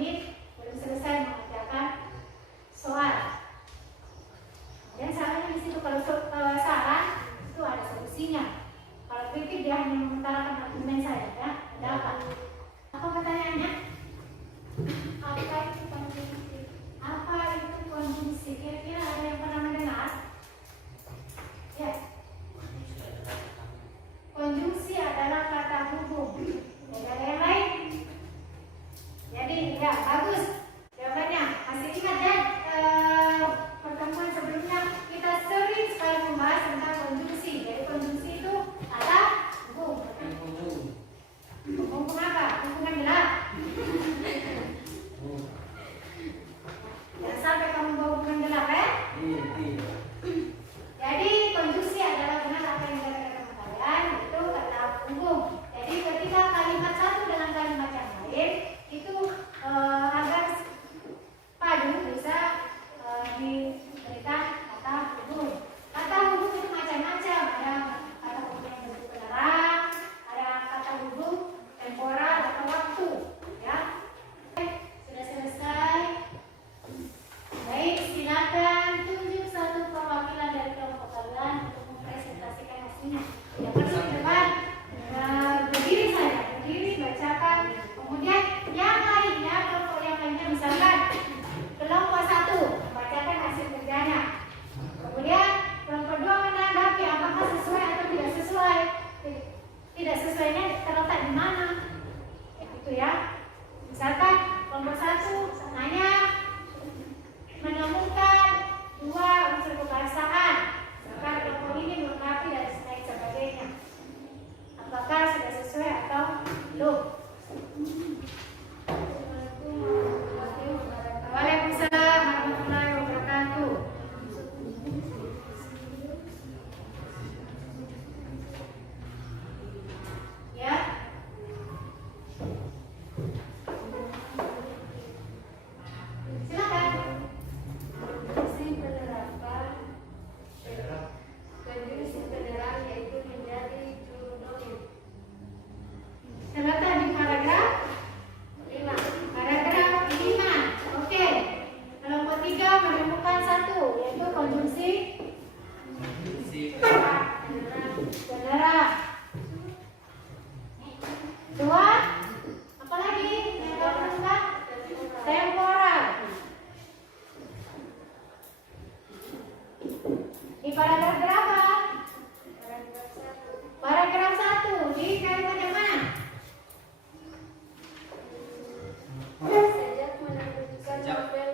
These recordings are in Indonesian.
menit belum selesai mengerjakan soal. Dan salahnya di situ kalau salah itu ada solusinya. Kalau kritik dia hanya mengutarakan argumen saja, ya. Ada apa? Apa pertanyaannya? Apa itu konjungsi? Apa itu konjungsi? Kira-kira ada yang pernah mendengar? Ya. Konjungsi adalah kata hubung. Ada yang lain? Jadi ya bagus. Jawabannya masih ingat ya? Pertemuan sebelumnya kita sering sekali membahas tentang konjungsi. Jadi konjungsi itu kata hubung. Hubung apa? Hubungan gelap. Jangan sampai kamu bawa hubungan gelap ya. Jadi konjungsi adalah benar apa yang dikatakan kalian, itu kata hubung. Jadi ketika kalimat satu dengan kalimat yang lain itu agar padu bisa diberikan kata hubung. Kata hubung itu macam-macam. Ada kata hubung yang bentuk penerang, ada kata hubung temporal atau waktu. Ya, sudah selesai. Baik, silakan tunjuk satu perwakilan dari kelompok kalian untuk mempresentasikan hasilnya. Tidak perlu di depan, berdiri saja, berdiri bacakan. Kemudian yang lainnya, kelompok yang lainnya misalkan kelompok 1 membacakan hasil kerjanya. Kemudian kelompok 2 menanggapi apakah sesuai atau tidak sesuai. Tidak sesuainya terletak di mana? Itu ya. Misalkan kelompok 1 nanya menemukan 2 unsur kebahasaan. Misalkan kelompok ini melengkapi dan lain sebagainya. Apakah sudah sesuai atau belum? Waalaikumsalam warahmatullahi wabarakatuh. Ya. Silakan. Konjungsi penerang yaitu menjadi juru nonim. Terletak di paragraf 5. Paragraf 5. Oke. Kelompok 3 menemukan 1 yaitu konjungsi penerang. 2. Apa lagi? Temporal. Di paragraf berapa? Paragraf 1. Di kalimat yang mana? Sejak menunjukkan novel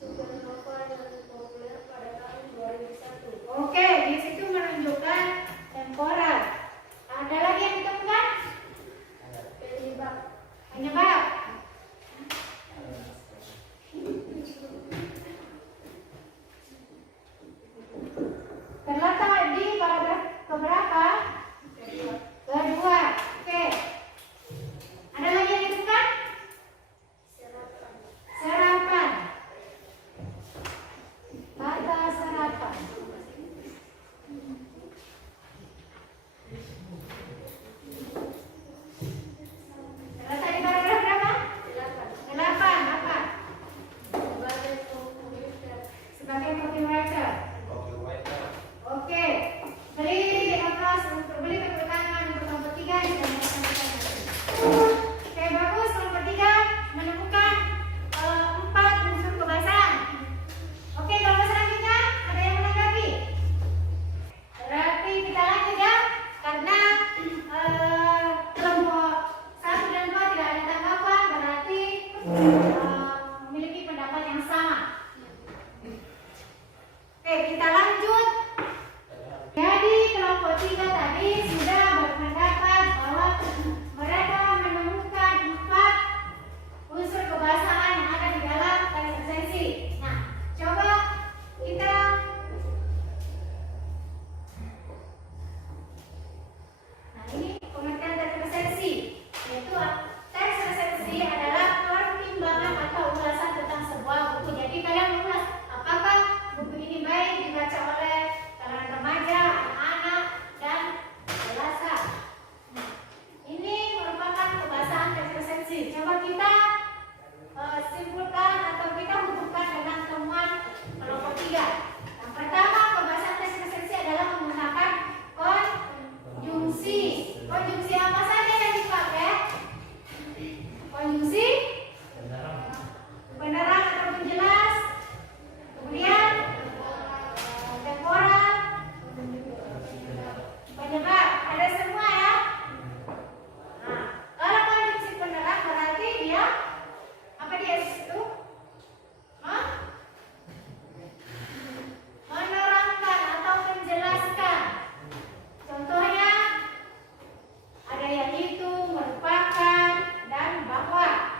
supernova yang populer pada tahun 2001. Oke, di situ menunjukkan temporal. Ada lagi yang ditemukan? Penyebab. Penyebab. Terletak di paragraf keberapa? Kedua. Oke. Ada lagi yang ditemukan? Serapan. Kata serapan. Terletak di paragraf berapa? 8. Apa? Sebagai copywriter. Oke. Beri aplaus untuk beri tepuk tangan untuk kelompok 3 yang sudah melaksanakan. Oke, bagus. Kelompok 3 menemukan 4 unsur kebahasaan. Oke, kelompok selanjutnya ada yang menanggapi? Berarti kita lanjut ya, karena kelompok 1 dan 2 tidak ada tanggapan, berarti memiliki pendapat yang sama. Oke, kita lanjut. Jadi kelompok 3 tadi sudah berpendapat bahwa mereka menemukan 4 unsur kebahasaan yang ada di dalam teks esensi. Nah, coba kita ini pengertian teks esensi, yaitu teks esensi adalah pertimbangan atau simpulkan atau kita hubungkan dengan temuan kelompok 3. Yang pertama, pembahasan tes presensi adalah menggunakan konjungsi. Konjungsi apa saja yang dipakai? Konjungsi penerang ataupun jelas. Kemudian temporal, penyebab. Ada semua ya. Nah, kalau konjungsi penerang berarti dia apa dia itu? Menerangkan atau menjelaskan. Contohnya ada yang itu, merupakan, dan bahwa.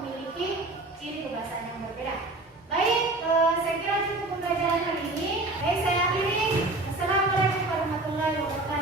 memiliki ciri kebahasaan yang berbeda. Baik, saya kira cukup pembelajaran kali ini. Baik, saya akhiri. Assalamualaikum warahmatullahi wabarakatuh.